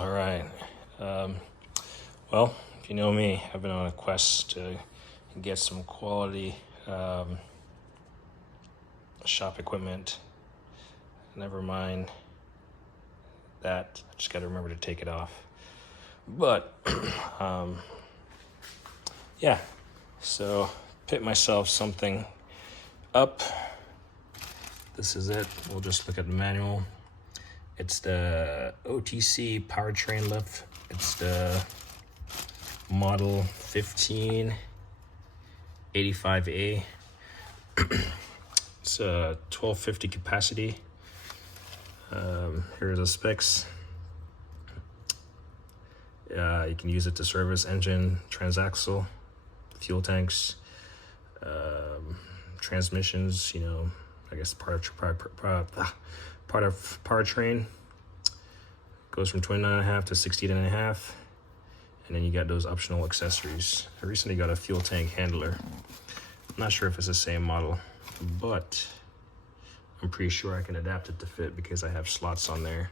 All right. Well, if you know me, I've been on a quest to get some quality shop equipment. Never mind that. I just got to remember to take it off. But yeah, so pick myself something up. This is it. We'll just look at the manual. It's the OTC powertrain lift. It's the model 1585A. It's a 1250 capacity. Here are the specs. You can use it to service engine, transaxle, fuel tanks, transmissions, I guess part of powertrain. Goes from 29.5 to 16.5. And then you got those optional accessories. I recently got a fuel tank handler. I'm not sure if it's the same model, but I'm pretty sure I can adapt it to fit because I have slots on there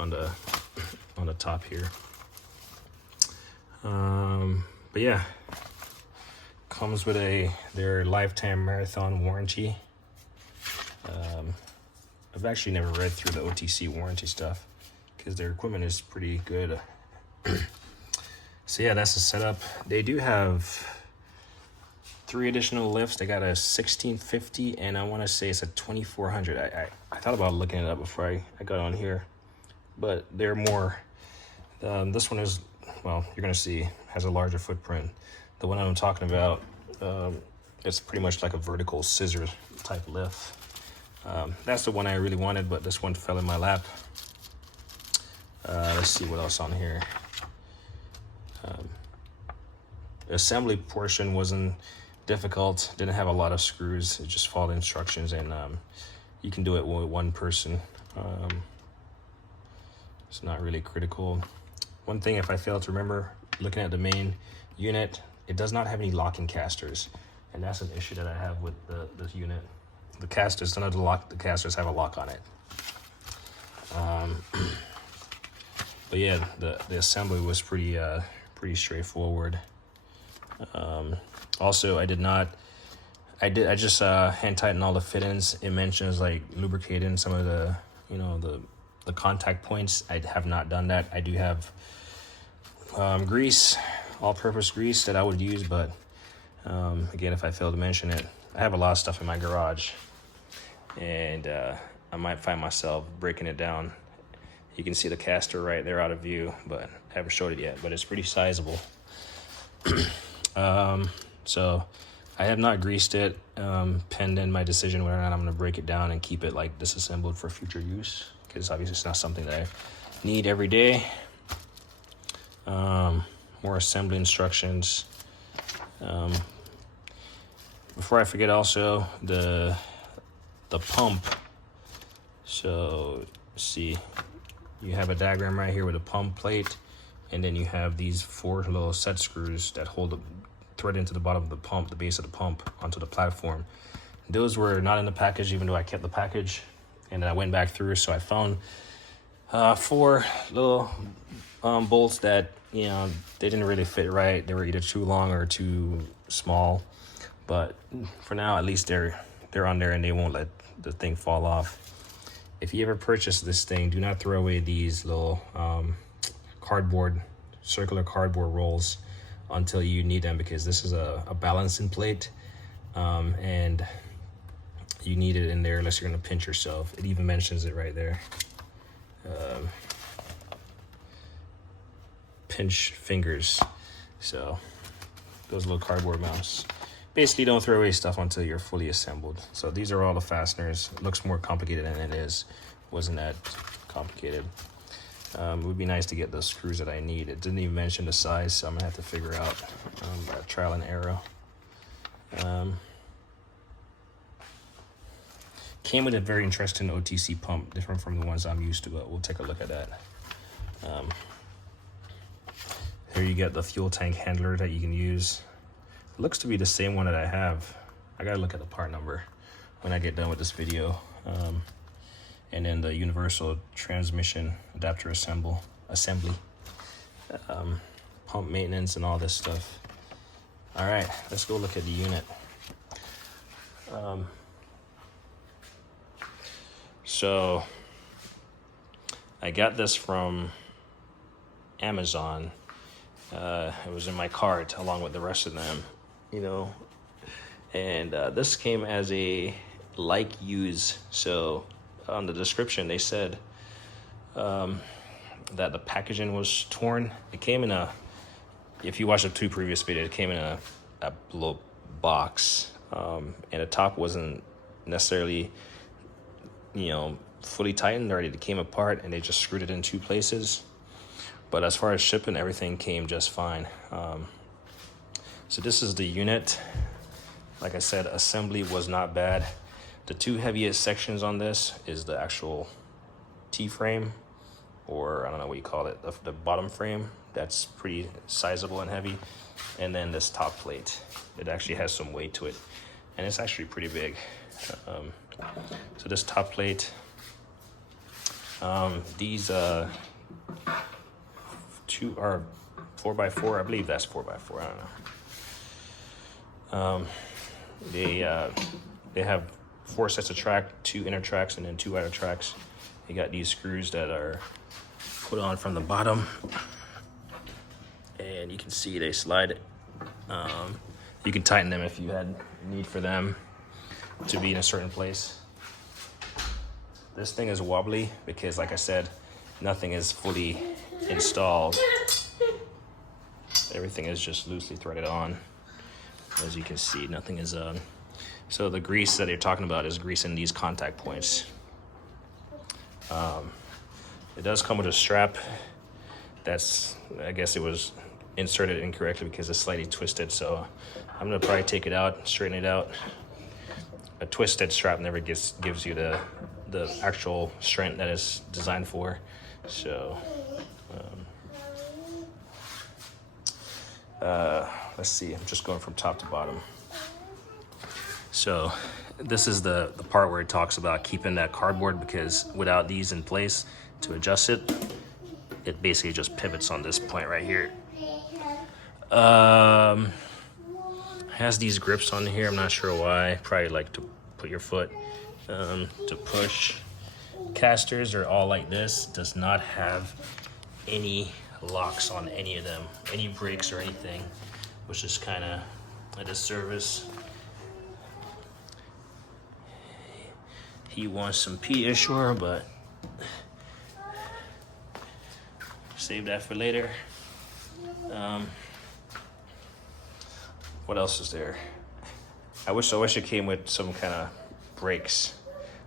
on the top here. But yeah, comes with their lifetime marathon warranty. I've actually never read through the OTC warranty stuff because their equipment is pretty good. So yeah, that's the setup. They do have 3 additional lifts. They got a 1650 and I want to say it's a 2400. I thought about looking it up before I got on here, but they're more. This one is, well, you're gonna see, has a larger footprint. The one I'm talking about, it's pretty much like a vertical scissor type lift. That's the one I really wanted, but this one fell in my lap. Let's see what else on here. The assembly portion wasn't difficult. Didn't have a lot of screws. It just followed instructions, and you can do it with one person. It's not really critical. One thing, if I fail to remember, looking at the main unit, it does not have any locking casters, and that's an issue that I have with this unit. The casters, none of the casters have a lock on it. But yeah, the assembly was pretty straightforward. Also, I just hand tightened all the fittings. It mentions like lubricating some of the the contact points. I have not done that. I do have grease, all-purpose grease that I would use, but again, if I fail to mention it, I have a lot of stuff in my garage, and I might find myself breaking it down. You can see the caster right there out of view, but I haven't showed it yet, but it's pretty sizable. So I have not greased it, pending my decision whether or not I'm going to break it down and keep it like disassembled for future use, because obviously it's not something that I need every day. More assembly instructions. Before I forget, also the pump. So see, you have a diagram right here with a pump plate, and then you have these 4 little set screws that hold the thread into the bottom of the pump, the base of the pump, onto the platform. Those were not in the package, even though I kept the package, and then I went back through, so I found 4 little bolts that they didn't really fit right. They were either too long or too small, but for now, at least they're on there and they won't let the thing fall off. If you ever purchase this thing, do not throw away these little circular cardboard rolls until you need them, because this is a balancing plate, and you need it in there unless you're going to pinch yourself. It even mentions it right there. Pinch fingers. So those little cardboard mounts. Basically, don't throw away stuff until you're fully assembled. So these are all the fasteners. It looks more complicated than it is. Wasn't that complicated. It would be nice to get those screws that I need. It didn't even mention the size, so I'm gonna have to figure out trial and error. Came with a very interesting OTC pump, different from the ones I'm used to, but we'll take a look at that. Here you get the fuel tank handler that you can use. It looks to be the same one that I have. I gotta look at the part number when I get done with this video. And then the universal transmission adapter assembly, pump maintenance and all this stuff. All right, let's go look at the unit. So I got this from Amazon. It was in my cart along with the rest of them, you know, and this came as a like use. So on the description they said that the packaging was torn. It came in a, if you watch the 2 previous videos, it came in a little box, and the top wasn't necessarily, you know, fully tightened already. It came apart and they just screwed it in 2 places. But as far as shipping, everything came just fine. So this is the unit. Like I said, assembly was not bad. The 2 heaviest sections on this is the actual T-frame, or I don't know what you call it, the bottom frame. That's pretty sizable and heavy. And then this top plate, it actually has some weight to it, and it's actually pretty big. So this top plate, these 2 are 4x4. I believe that's 4x4. I don't know. They have 4 sets of track, 2 inner tracks, and then 2 outer tracks. They got these screws that are put on from the bottom, and you can see they slide. You can tighten them if you had need for them to be in a certain place. This thing is wobbly because, like I said, nothing is fully installed. Everything is just loosely threaded on. As you can see, nothing is on. So the grease that they're talking about is greasing these contact points. It does come with a strap. That's, I guess it was inserted incorrectly because it's slightly twisted. So I'm gonna probably take it out, straighten it out. A twisted strap never gives you the actual strength that it's designed for. So let's see, I'm just going from top to bottom. So this is the part where it talks about keeping that cardboard, because without these in place to adjust it, it basically just pivots on this point right here. Has these grips on here, I'm not sure why. Probably like to put your foot to push. Casters are all like this, does not have any locks on any of them, any brakes or anything, which is kind of a disservice. He wants some pea, sure, but save that for later. What else is there? I wish it came with some kind of brakes.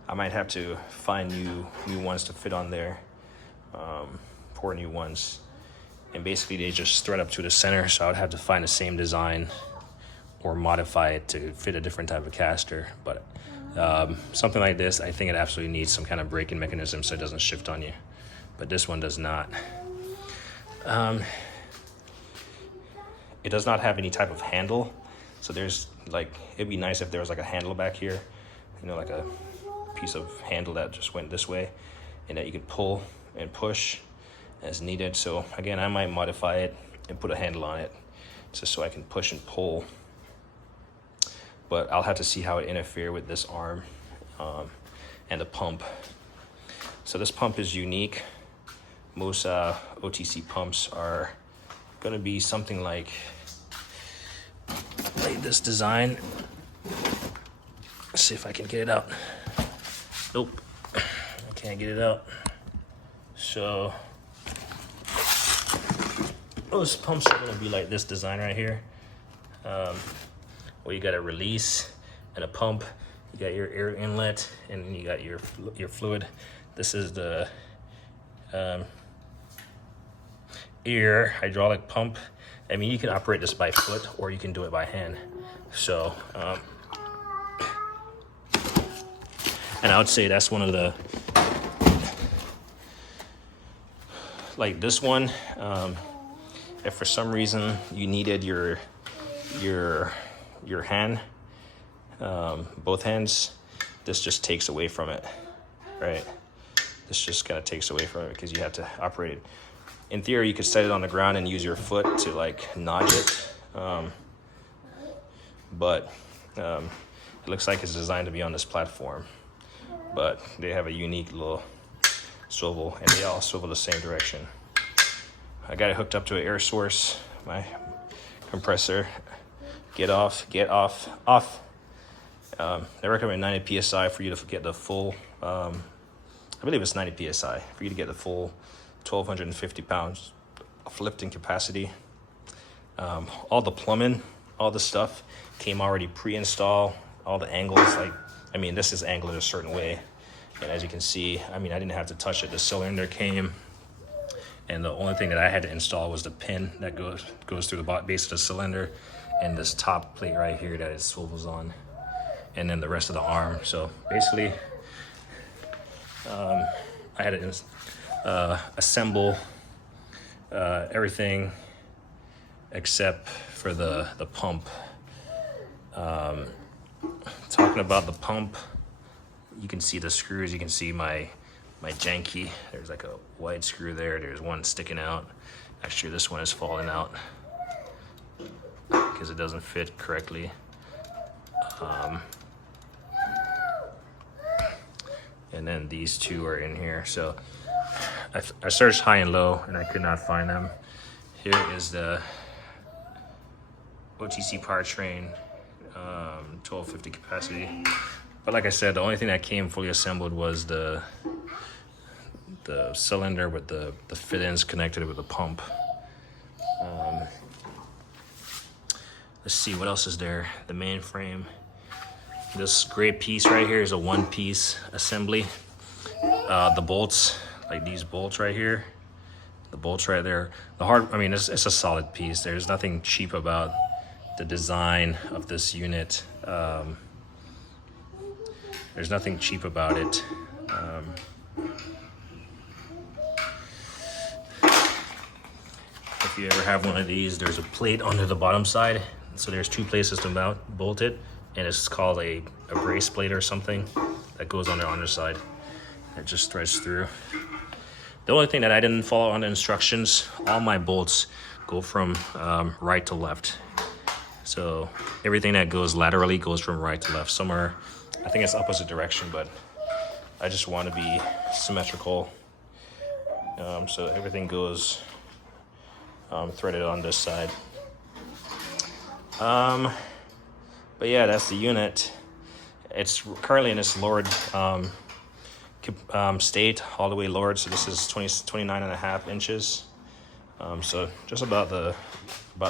I might have to find new ones to fit on there, 4 new ones. And basically they just thread up to the center, so I would have to find the same design or modify it to fit a different type of caster. But something like this, I think it absolutely needs some kind of braking mechanism so it doesn't shift on you. But this one does not. It does not have any type of handle. So there's like, it'd be nice if there was like a handle back here, you know, like a piece of handle that just went this way and that you could pull and push as needed. So again, I might modify it and put a handle on it just so I can push and pull. But I'll have to see how it interferes with this arm and the pump. So this pump is unique. Most OTC pumps are gonna be something like this design. Let's see if I can get it out. Nope, I can't get it out. So most pumps are gonna be like this design right here, where you got a release and a pump. You got your air inlet and then you got your fluid. This is the air hydraulic pump. I mean, you can operate this by foot or you can do it by hand. So, and I would say that's one of the, like this one, if for some reason you needed your hand, both hands, this just takes away from it, right? This just kind of takes away from it because you have to operate it in theory, you could set it on the ground and use your foot to like nudge it. But it looks like it's designed to be on this platform. But they have a unique little swivel, and they all swivel the same direction. I got it hooked up to an air source. My compressor, get off. They recommend 90 psi for you to get the full, I believe it's 90 psi, for you to get the full 1,250 pounds of lifting capacity. All the plumbing, all the stuff came already pre-installed, all the angles, like, I mean, this is angled a certain way. And as you can see, I mean, I didn't have to touch it. The cylinder came, and the only thing that I had to install was the pin that goes through the base of the cylinder, and this top plate right here that it swivels on, and then the rest of the arm. So basically, I had to assemble everything except for the pump. Talking about the pump, you can see the screws. You can see my janky. There's like a wide screw there. There's one sticking out. Actually, this one is falling out because it doesn't fit correctly. And then these two are in here. So I searched high and low and I could not find them. Here is the OTC powertrain, 1250 capacity. But like I said, the only thing that came fully assembled was the cylinder with the fit-ins connected with the pump. Let's see, what else is there? The main frame. This gray piece right here is a one-piece assembly. The bolts, like these bolts right here, the bolts right there. I mean, it's a solid piece. There's nothing cheap about the design of this unit. There's nothing cheap about it. If you ever have one of these, there's a plate under the bottom side. So there's two places to bolt it, and it's called a brace plate or something that goes on the underside. It just threads through. The only thing that I didn't follow on the instructions, all my bolts go from right to left. So everything that goes laterally goes from right to left. Some are, I think it's opposite direction, but I just want to be symmetrical. So everything goes threaded on this side. But yeah, that's the unit. It's currently in its lowered state, all the way lowered. So this is 29 and a half inches. So just about the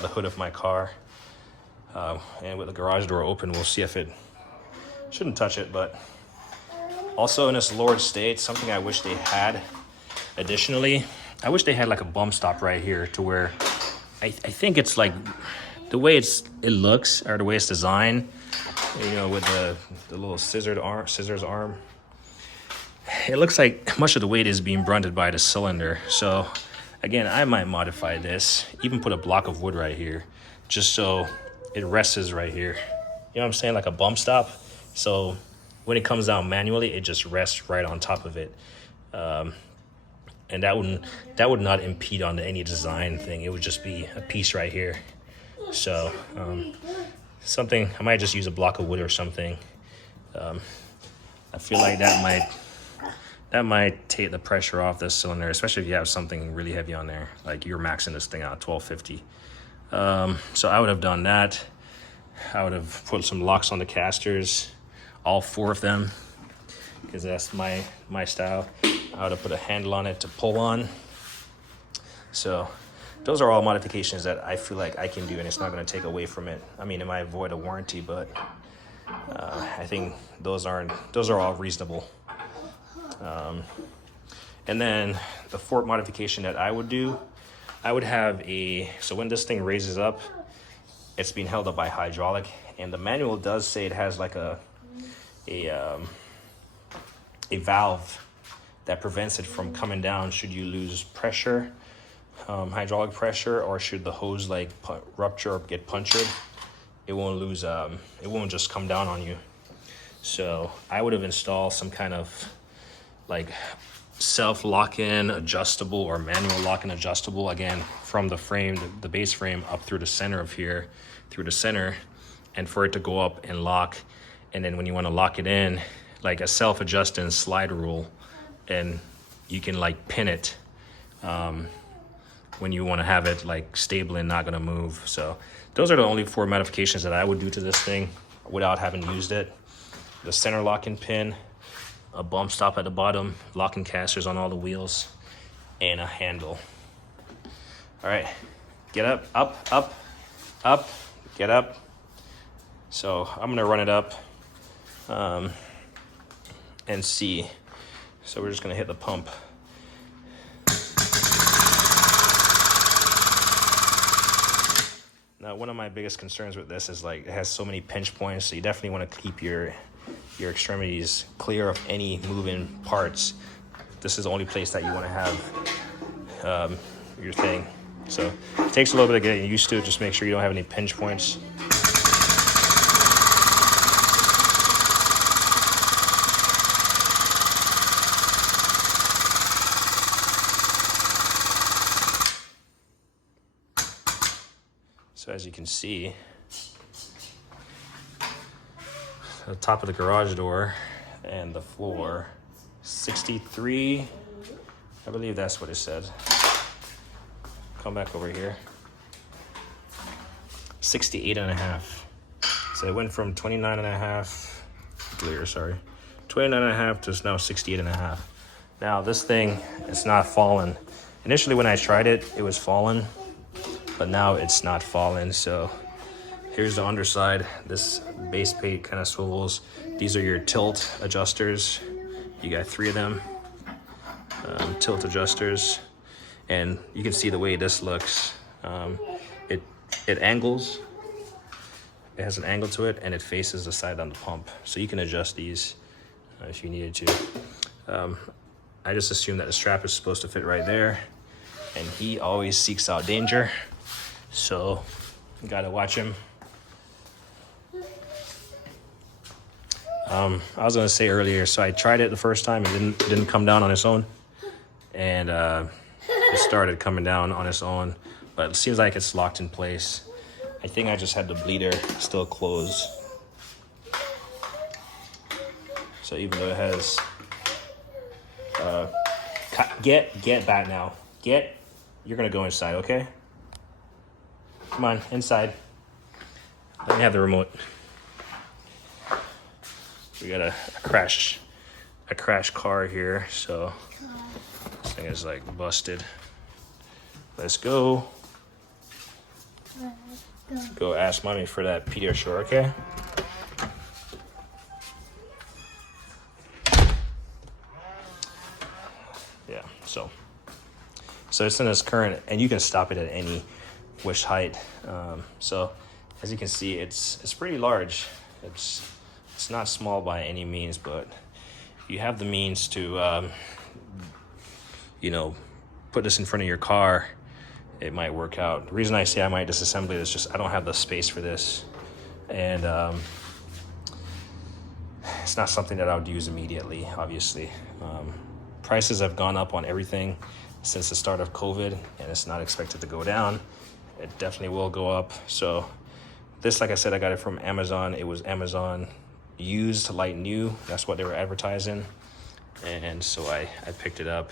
hood of my car. And with the garage door open, we'll see if it shouldn't touch it. But also in its lowered state, something I wish they had additionally, I wish they had like a bump stop right here to where I think it's like the way it looks, or the way it's designed, you know, with the little scissors arm, it looks like much of the weight is being blunted by the cylinder. So again, I might modify this, even put a block of wood right here, just so it rests right here. You know what I'm saying? Like a bump stop. So when it comes down manually, it just rests right on top of it. And that would not impede on any design thing. It would just be a piece right here. So something, I might just use a block of wood or something. I feel like that might take the pressure off this cylinder, especially if you have something really heavy on there, like you're maxing this thing out 1250. So I would have done that. I would have put some locks on the casters, all 4 of them, because that's my style. I would have put a handle on it to pull on. So those are all modifications that I feel like I can do, and it's not going to take away from it. I mean, it might avoid a warranty, but I think those are all reasonable. And then the 4th modification that I would do, I would have so when this thing raises up, it's being held up by hydraulic, and the manual does say it has like a valve that prevents it from coming down should you lose pressure, hydraulic pressure, or should the hose like rupture or get punctured. It won't it won't just come down on you. So I would have installed some kind of like self lock-in adjustable or manual lock-in adjustable, again, from the frame, the base frame up through the center of here, through the center, and for it to go up and lock. And then when you want to lock it in, like a self-adjusting slide rule, and you can like pin it when you want to have it like stable and not going to move. So those are the only 4 modifications that I would do to this thing without having used it. The center locking pin, a bump stop at the bottom, locking casters on all the wheels, and a handle. All right, get up, up, get up. So I'm gonna run it up and see. So we're just gonna hit the pump. Now, one of my biggest concerns with this is like it has so many pinch points, so you definitely want to keep your extremities clear of any moving parts. This is the only place that you want to have your thing. So it takes a little bit of getting used to it. Just make sure you don't have any pinch points. So as you can see, the top of the garage door and the floor, 63, I believe that's what it said. Come back over here. 68.5. So it went from 29.5, clear, sorry, 29.5 to now 68.5. Now this thing, it's not falling. Initially when I tried it, it was falling, but now it's not falling. So here's the underside. This base plate kind of swivels. These are your tilt adjusters. You got 3 of them, tilt adjusters. And you can see the way this looks. It angles. It has an angle to it, and it faces the side on the pump. So you can adjust these if you needed to. I just assume that the strap is supposed to fit right there. And he always seeks out danger. So you gotta watch him. I was gonna say earlier, so I tried it the first time and it didn't come down on its own. And it started coming down on its own, but it seems like it's locked in place. I think I just had the bleeder still closed. So even though it has, get back now. You're gonna go inside, okay? Come on, inside. Let me have the remote. We got a crash car here, so this thing is like busted. Let's go. Go ask mommy for that Pediasure, okay? Yeah, so it's in its current, and you can stop it at any wish height. So as you can see, it's pretty large. It's not small by any means, but you have the means to put this in front of your car, it might work out. The reason I say I might disassemble it is just I don't have the space for this, and it's not something that I would use immediately, obviously. Prices have gone up on everything since the start of COVID, and it's not expected to go down. It definitely will go up. So this, like I said, I got it from Amazon. It was Amazon used like new. That's what they were advertising. And so I picked it up,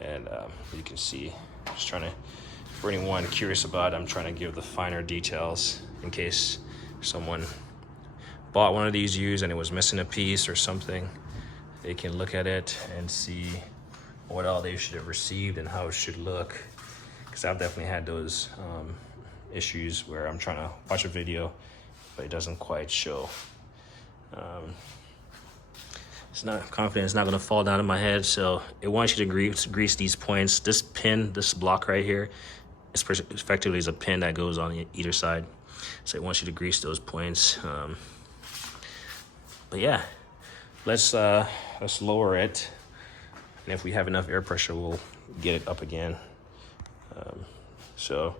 and you can see, just trying to, for anyone curious about it, I'm trying to give the finer details in case someone bought one of these used and it was missing a piece or something. They can look at it and see what all they should have received and how it should look. Because I've definitely had those issues where I'm trying to watch a video, but it doesn't quite show. It's not confident it's not going to fall down on my head, so it wants you to grease these points. This pin, this block right here, is effectively is a pin that goes on either side. So it wants you to grease those points. But yeah, let's lower it, and if we have enough air pressure, we'll get it up again. So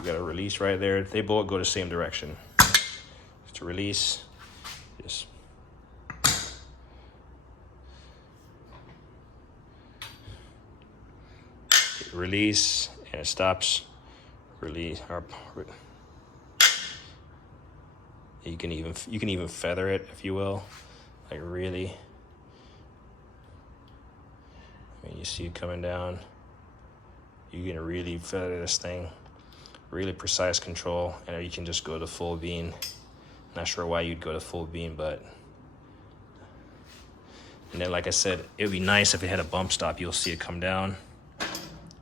you got a release right there. They both go the same direction. To release, just release, and it stops. Release, or you can even feather it, if you will, like really. I mean, you see it coming down. You can really feather this thing, really precise control, and you can just go to full bean. Not sure why you'd go to full bean, but. And then, like I said, it would be nice if it had a bump stop. You'll see it come down,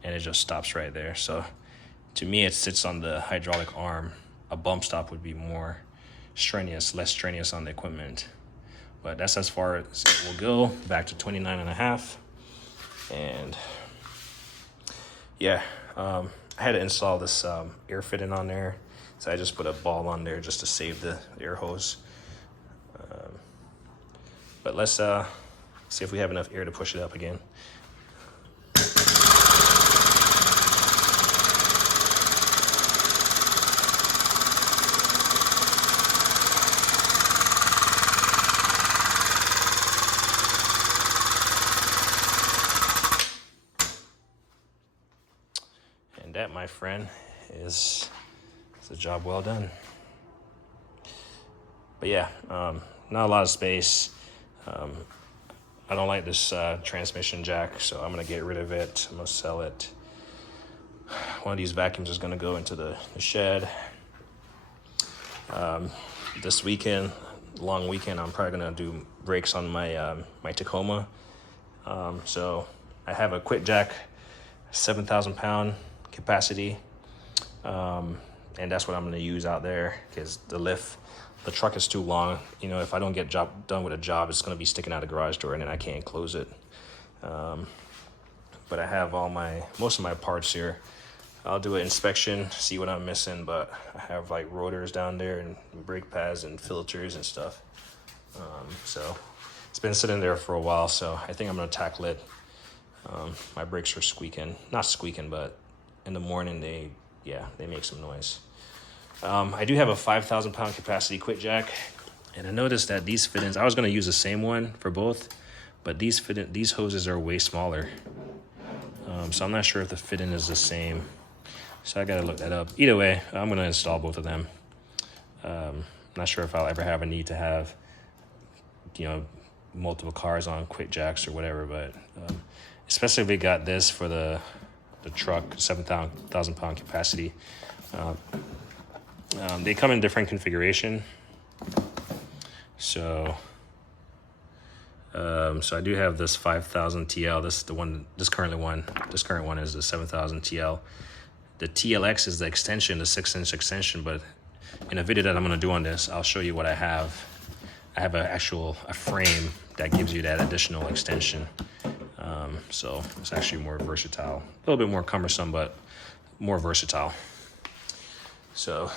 and it just stops right there. So, to me, it sits on the hydraulic arm. A bump stop would be more strenuous, less strenuous on the equipment. But that's as far as it will go, back to 29.5. And yeah, I had to install this air fitting on there. So I just put a ball on there just to save the air hose. But let's see if we have enough air to push it up again. And that, my friend, is a job well done. But yeah, not a lot of space. I don't like this transmission jack, so I'm gonna get rid of it. I'm gonna sell it. One of these vacuums is gonna go into the shed. This weekend, long weekend, I'm probably gonna do brakes on my my Tacoma. So I have a quick jack, 7,000 pound capacity, and that's what I'm gonna use out there because the truck is too long. You know, if I don't get done with a job, it's gonna be sticking out the garage door and then I can't close it. But I have most of my parts here. I'll do an inspection, see what I'm missing, but I have like rotors down there and brake pads and filters and stuff. So it's been sitting there for a while, so I think I'm gonna tackle it. My brakes are squeaking, not squeaking, but in the morning they make some noise. I do have a 5,000 pound capacity quick jack, and I noticed that these fittings, I was going to use the same one for both, but these hoses are way smaller. So I'm not sure if the fitting is the same. So I got to look that up. Either way, I'm going to install both of them. Not sure if I'll ever have a need to have, multiple cars on quick jacks or whatever, but especially if we got this for the truck, 7,000 pound capacity. They come in different configuration. So I do have this 5,000 TL. This current one is the 7,000 TL. The TLX is the extension, the 6-inch extension. But in a video that I'm going to do on this, I'll show you what I have. I have a frame that gives you that additional extension. So it's actually more versatile. A little bit more cumbersome, but more versatile. So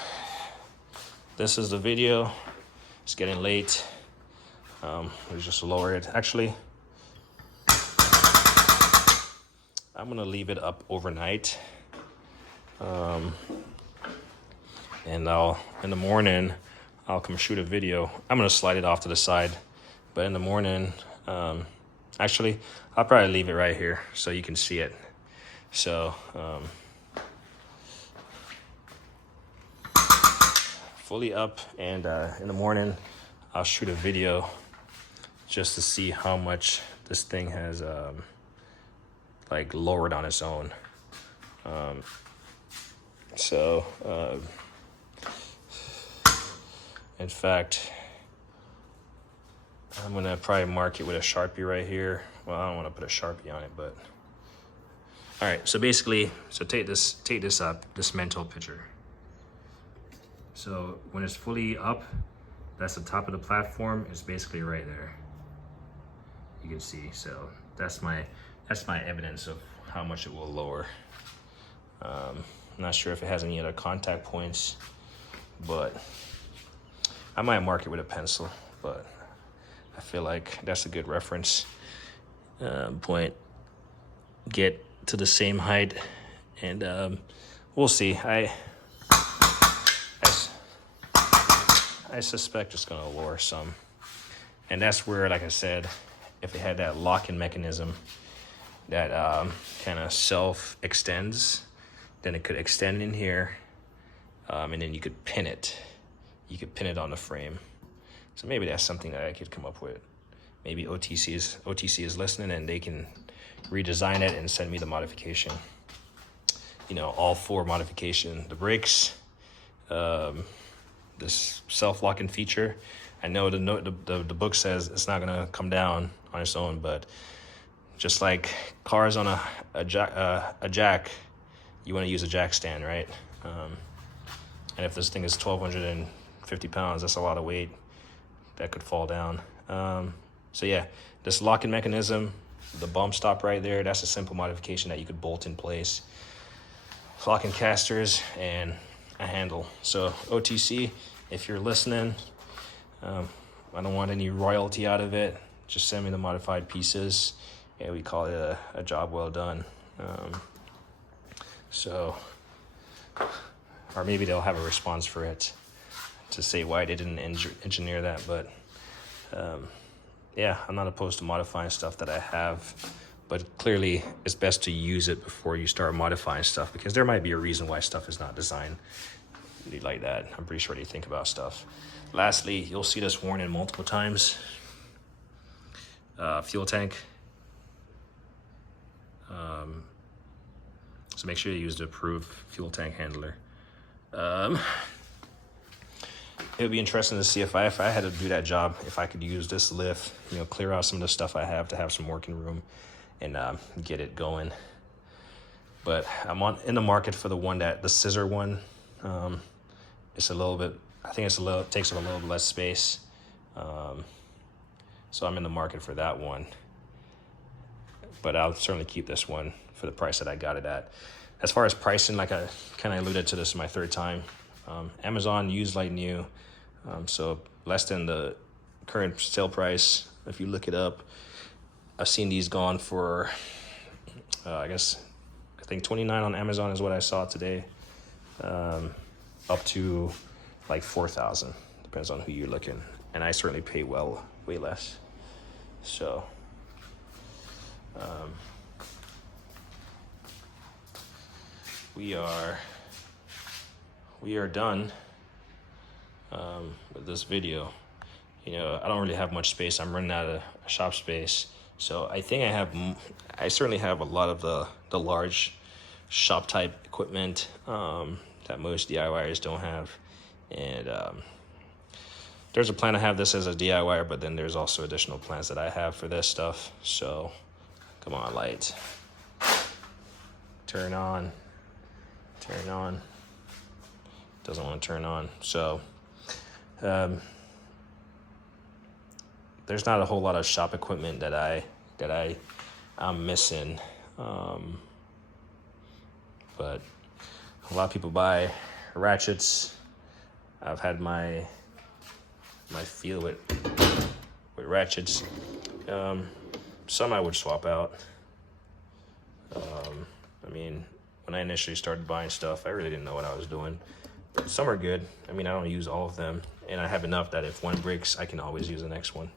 this is the video. It's getting late. Let's just lower it. Actually, I'm gonna leave it up overnight. And in the morning, I'll come shoot a video. I'm gonna slide it off to the side, but in the morning, actually, I'll probably leave it right here so you can see it. So, fully up, and in the morning I'll shoot a video just to see how much this thing has lowered on its own. In fact, I'm gonna probably mark it with a Sharpie right here. Well, I don't want to put a Sharpie on it, but all right. So basically, take this up, this mental picture. So when it's fully up, that's the top of the platform. It's basically right there. You can see. So that's my evidence of how much it will lower. I'm not sure if it has any other contact points, but I might mark it with a pencil. But I feel like that's a good reference point. Get to the same height, and we'll see. I suspect it's gonna lower some, and that's where, like I said, if it had that locking mechanism, that kind of self extends. Then it could extend in here, and then you could pin it. You could pin it on the frame. So maybe that's something that I could come up with. Maybe OTC is listening and they can redesign it and send me the modification. You know, all 4 modification, the brakes, this self-locking feature. I know the book says it's not gonna come down on its own, but just like cars on a jack, you want to use a jack stand, right? And if this thing is 1,250 pounds, that's a lot of weight that could fall down. So yeah, this locking mechanism, the bump stop right there, that's a simple modification that you could bolt in place. Locking casters and a handle. So OTC, if you're listening, I don't want any royalty out of it. Just send me the modified pieces. Yeah, we call it a job well done. Or maybe they'll have a response for it to say why they didn't engineer that. But yeah, I'm not opposed to modifying stuff that I have. But clearly, it's best to use it before you start modifying stuff, because there might be a reason why stuff is not designed like that. I'm pretty sure they think about stuff. Lastly, you'll see this warning multiple times. Fuel tank. So make sure you use the approved fuel tank handler. It would be interesting to see if I had to do that job, if I could use this lift, you know, clear out some of the stuff I have to have some working room and get it going. But I'm in the market for the scissor one. It's a little bit, I think it takes up a little bit less space. So I'm in the market for that one. But I'll certainly keep this one for the price that I got it at. As far as pricing, like I kind of alluded to, this is my 3rd time. Amazon used like new, so less than the current sale price. If you look it up, I've seen these gone for, I think 29 on Amazon is what I saw today, up to like 4,000. Depends on who you're looking, and I certainly pay way less. So. We are done with this video. You know, I don't really have much space. I'm running out of shop space, so I think I certainly have a lot of the large shop type equipment that most DIYers don't have. And there's a plan to have this as a DIYer, but then there's also additional plans that I have for this stuff. So come on, light. Turn on. Doesn't want to turn on. So there's not a whole lot of shop equipment that I'm missing. But a lot of people buy ratchets. I've had my feel with ratchets. Some I would swap out. I mean, when I initially started buying stuff, I really didn't know what I was doing. But some are good. I mean, I don't use all of them, and I have enough that if one breaks, I can always use the next one.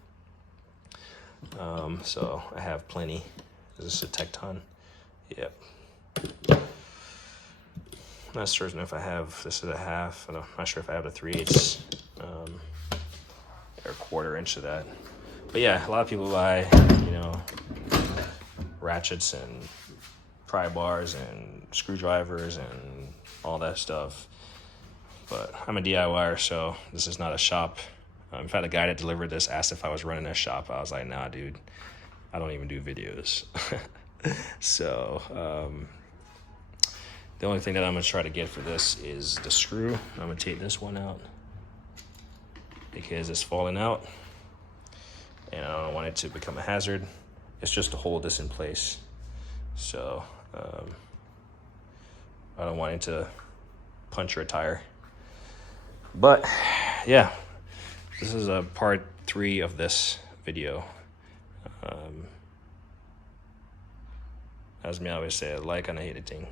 So I have plenty. Is this a Tecton? Yep. I'm not certain if I have, this is a half. I'm not sure if I have the 3/8 or 1/4 inch of that. But yeah, a lot of people buy, you know, ratchets and pry bars and screwdrivers and all that stuff. But I'm a DIYer, so this is not a shop. In fact, the guy that delivered this asked if I was running a shop. I was like, nah, dude, I don't even do videos. So the only thing that I'm gonna try to get for this is the screw. I'm gonna take this one out because it's falling out and I don't want it to become a hazard. It's just to hold this in place. So I don't want it to puncture a tire. But yeah, this is a part 3 of this video. As me always say, I like and I hate a thing.